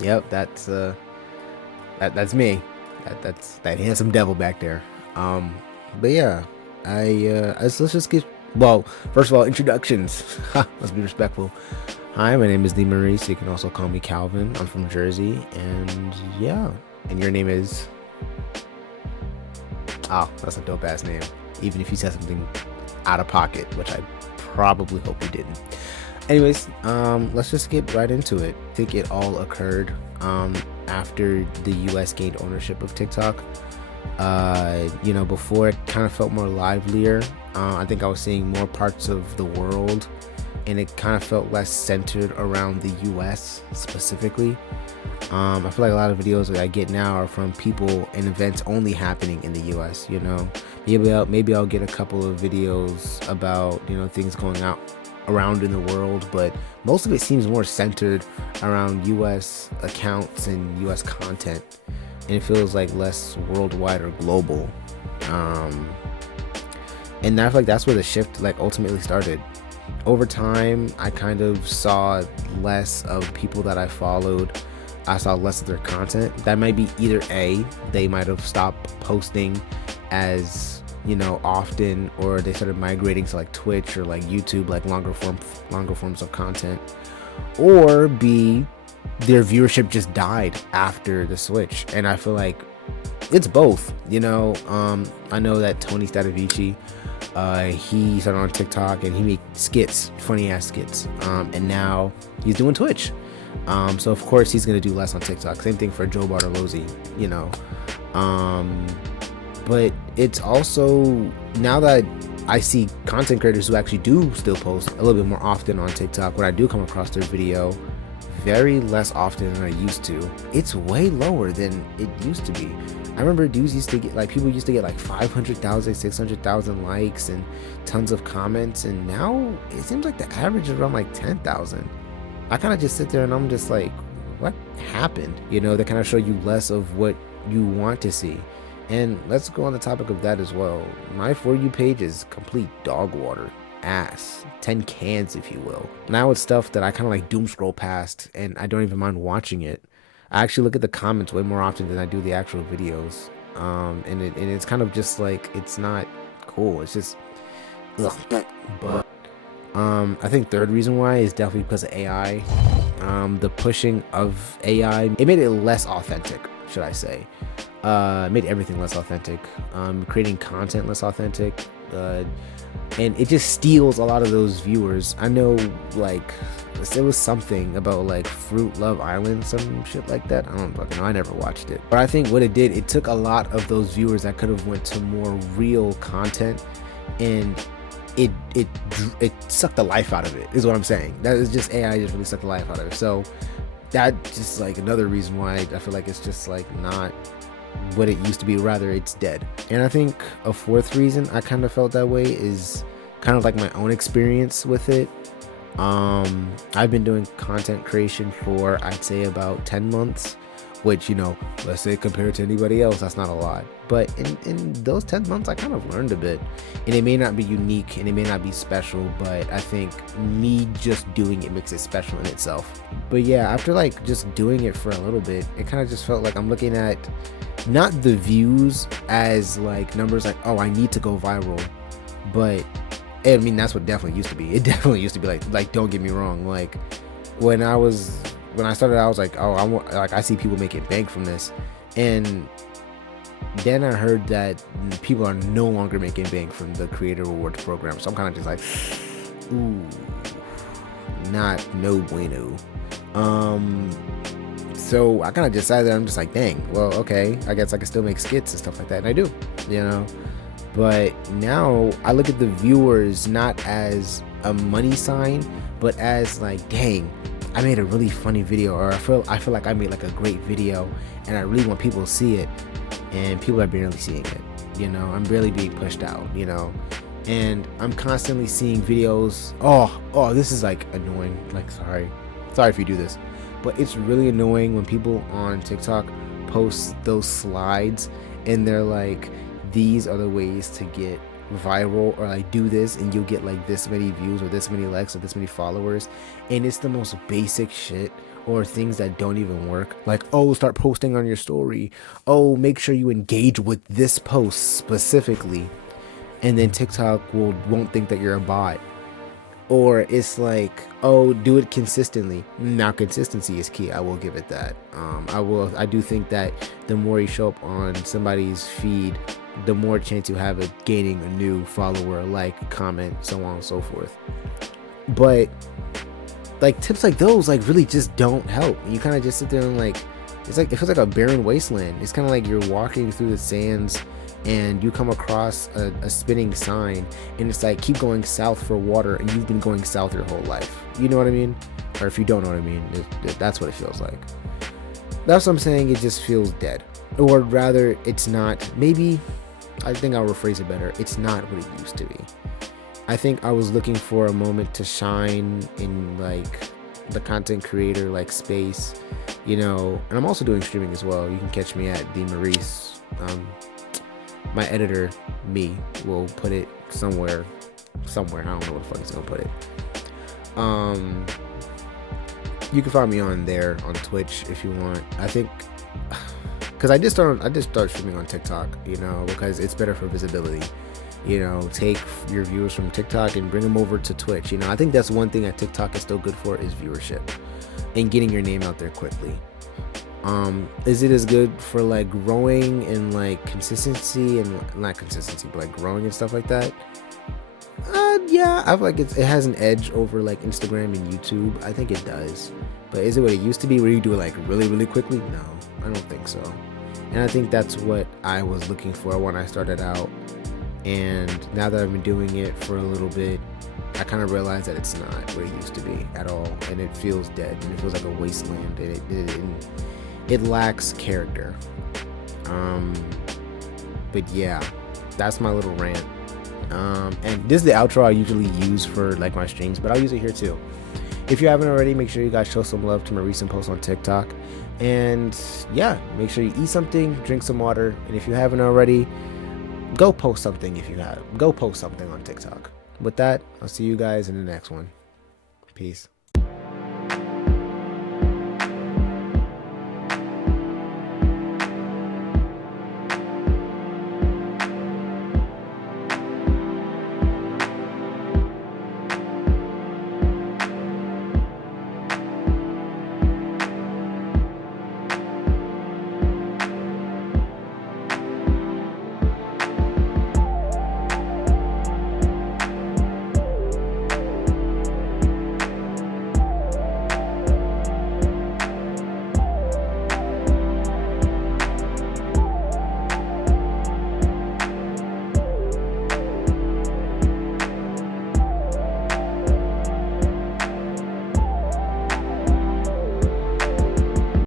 Yep, that's me. That's that handsome devil back there. Um, but yeah, let's just get well. First of all, introductions. Let's be respectful. Hi, my name is Lee Maurice. You can also call me Calvin. I'm from Jersey, and yeah, and your name is. Oh, that's a dope ass name. Even if you said something out of pocket, which I probably hope you didn't. Anyways, let's just get right into it. I think it all occurred after the US gained ownership of TikTok. Before it kind of felt more livelier. I think I was seeing more parts of the world, and it kind of felt less centered around the US specifically. I feel like a lot of videos that I get now are from people and events only happening in the US. Maybe I'll get a couple of videos about things going out around in the world, but most of it seems more centered around US accounts and US content, and it feels like less worldwide or global. Um, and I feel like that's where the shift like ultimately started. Over time, I kind of saw less of people that I followed. I saw less of their content. That might be either A, they might have stopped posting as often, or they started migrating to like Twitch or like YouTube, like longer forms of content, or B, their viewership just died after the switch. And I feel like it's both. I know that Tony Stadavici, he started on TikTok and he made skits, funny ass skits, and now he's doing Twitch. So of course he's gonna do less on TikTok. Same thing for Joe Bartolozzi, but it's also, now that I see content creators who actually do still post a little bit more often on TikTok, when I do come across their video, very less often than I used to, it's way lower than it used to be. I remember people used to get like 500,000, 600,000 likes and tons of comments, and now it seems like the average is around like 10,000. I kind of just sit there and I'm just like, what happened? They kind of show you less of what you want to see. And let's go on the topic of that as well. My For You page is complete dog water, ass, 10 cans if you will. Now it's stuff that I kind of like doom scroll past and I don't even mind watching it. I actually look at the comments way more often than I do the actual videos. And it's kind of just like, it's not cool. It's just, ugh. But I think third reason why is definitely because of AI. The pushing of AI, it made it less authentic, should I say. Made everything less authentic, creating content less authentic, and it just steals a lot of those viewers. I know, like, there was something about like Fruit Love Island, some shit like that. I don't fucking know, I never watched it, but I think what it did, it took a lot of those viewers that could have went to more real content, and it sucked the life out of it, is what I'm saying. That is just AI just really sucked the life out of it. So that just like another reason why I feel like it's just like not what it used to be, rather it's dead. And I think a fourth reason I kind of felt that way is kind of like my own experience with it. I've been doing content creation for, I'd say, about 10 months, which, let's say compared to anybody else, that's not a lot. But in those 10 months, I kind of learned a bit, and it may not be unique and it may not be special, but I think me just doing it makes it special in itself. But yeah, after like just doing it for a little bit, it kind of just felt like I'm looking at not the views as like numbers like, oh, I need to go viral, but I mean, that's what definitely used to be. It definitely used to be like don't get me wrong, like when I started, I was like, oh, I see people making bank from this, and then I heard that people are no longer making bank from the creator rewards program. So I'm kind of just like, ooh, no bueno. So I kind of decided, I'm just like, dang, well, okay, I guess I can still make skits and stuff like that, and I do, But now I look at the viewers not as a money sign, but as like, dang, I made a really funny video, or I feel like I made like a great video, and I really want people to see it, and people are barely seeing it. I'm barely being pushed out. And I'm constantly seeing videos. Oh, this is like annoying. Like, sorry if you do this, but it's really annoying when people on TikTok post those slides, and they're like, these are the ways to get viral or like do this and you'll get like this many views or this many likes or this many followers, and it's the most basic shit or things that don't even work, like, oh, start posting on your story, oh, make sure you engage with this post specifically, and then TikTok won't think that you're a bot. Or it's like, oh, do it consistently. Now consistency is key, I will give it that. I do think that the more you show up on somebody's feed, the more chance you have of gaining a new follower, like, comment, so on and so forth. But like tips like those like really just don't help. You kind of just sit there and like, it's like, it feels like a barren wasteland. It's kind of like you're walking through the sands and you come across a spinning sign and it's like, keep going south for water, and you've been going south your whole life. You know what I mean? Or if you don't know what I mean, that's what it feels like. That's what I'm saying. It just feels dead. Or rather, it's not. Maybe, I think I'll rephrase it better. It's not what it used to be. I think I was looking for a moment to shine in like the content creator like space, you know, and I'm also doing streaming as well. You can catch me at the Maurice. My editor, me, will put it somewhere. I don't know where the fuck he's gonna put it. You can find me on there on Twitch if you want. I think because I just start streaming on TikTok, you know, because it's better for visibility. You know, take your viewers from TikTok and bring them over to Twitch. You know, I think that's one thing that TikTok is still good for, is viewership and getting your name out there quickly. Is it as good for like growing and like consistency and not consistency, but like growing and stuff like that? Yeah, I feel like it has an edge over like Instagram and YouTube. I think it does. But is it what it used to be, where you do it like really, really quickly? No, I don't think so. And I think that's what I was looking for when I started out. And now that I've been doing it for a little bit, I kind of realized that it's not what it used to be at all. And it feels dead, and it feels like a wasteland, and it lacks character. But yeah, that's my little rant. And this is the outro I usually use for like my streams, but I'll use it here too. If you haven't already, make sure you guys show some love to my recent post on TikTok. And yeah, make sure you eat something, drink some water, and if you haven't already, go post something. Go post something on TikTok. With that, I'll see you guys in the next one. Peace.